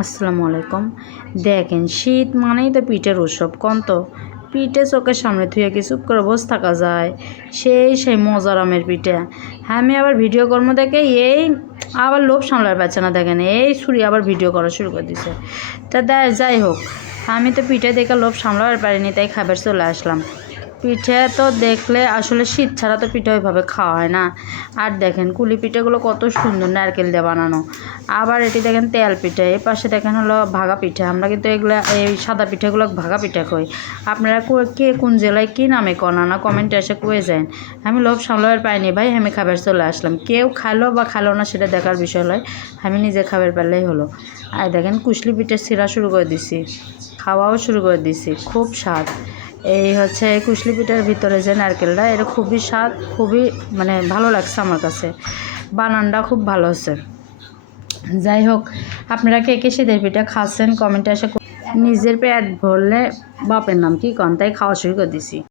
আসসালামু আলাইকুম। দেখেন শীত মানেই তো পিঠের উৎসব কোন তো পিঠে চোখের সামনে থুয়ে কি চুপ করে বসে থাকা যায়। সেই মজার আমের পিঠে। হ্যাঁ আমি আবার ভিডিও কর্ম দেখে এই আবার লোভ সামলার পাচ্ছে না। দেখেন এই ছুরি আবার ভিডিও করা শুরু করে দিছে। তা যাই হোক, আমি তো পিঠে দেখে লোভ সামলাবার পারিনি, তাই খাবার চলে আসলাম। পিঠে তো দেখলে আসলে শীত ছাড়া তো পিঠে ওইভাবে খাওয়া হয় না। আর দেখেন কুলি পিঠেগুলো কত সুন্দর নারকেল দিয়ে বানানো। আবার এটি দেখেন তেল পিঠে, এর পাশে দেখেন হলো ভাগা পিঠে। আমরা কিন্তু এগুলো এই সাদা পিঠেগুলো ভাগা পিঠে কই। আপনারা কে কোন জেলায় কী নামে কনা না কমেন্টে এসে কয়ে যান। আমি লোভ সামলাবার পাইনি ভাই, আমি খাবার চলে আসলাম। কেউ খালো বা খালো না সেটা দেখার বিষয় নয়, আমি নিজে খাবার পেলেই হলো। আর দেখেন কুশলি পিঠে ছিঁড়া শুরু করে দিছি, খাওয়াও শুরু করে দিছি। খুব স্বাদ। এই হচ্ছে কুশলি পিঠার ভিতরে যে নারকেলটা, এটা খুবই স্বাদ, খুবই মানে ভালো লাগছে আমার কাছে। বানানটা খুব ভালো হচ্ছে। যাই হোক, আপনারা কে কে শীতের পিঠা খাচ্ছেন কমেন্টে এসে। নিজের পেট ভরলে বাপের নাম কি কন, তাই খাওয়া শুরু করে দিছি।